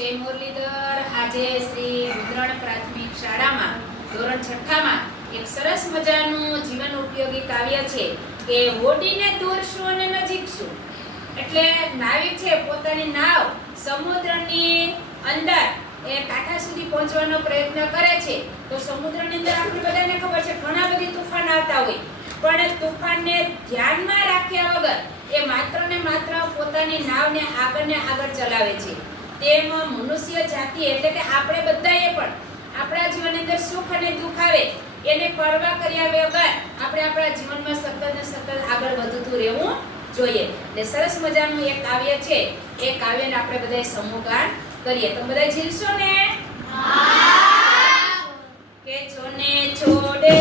જય મુરલીધર આજે શ્રી મુદ્રણ પ્રાથમિક શાળામાં ધોરણ 6 માં એક સરસ મજાનું જીવન ઉપયોગી કાવ્ય છે કે હોડીને દૂર શું અને નજીક શું. એટલે નાવિક છે પોતાની નાવ સમુદ્રની અંદર એ કાંઠા સુધી પહોંચવાનો પ્રયત્ન કરે છે. તો સમુદ્રની અંદર આપણે બધાને ખબર છે ઘણા બધી તુફાન આવતા હોય, પણ તુફાનને ધ્યાનમાં રાખ્યા વગર એ માત્ર ને માત્ર પોતાની નાવને આગળ ચલાવે છે. તેમ મનુષ્ય જાતિ એટલે કે આપણે બધાએ પણ આપણા જીવનની અંદર સુખ અને દુઃખ આવે એને પરવા કર્યા વગર આપણે આપણા જીવનમાં સતત ને સતત આગળ વધતું રહેવું જોઈએ. એટલે સરસ મજાનું એક કાવ્ય છે, એ કાવ્યને આપણે બધાએ સમૂહગાન કરીએ. તમે બધા ઝીલશો ને? હા. કે જોને છોડે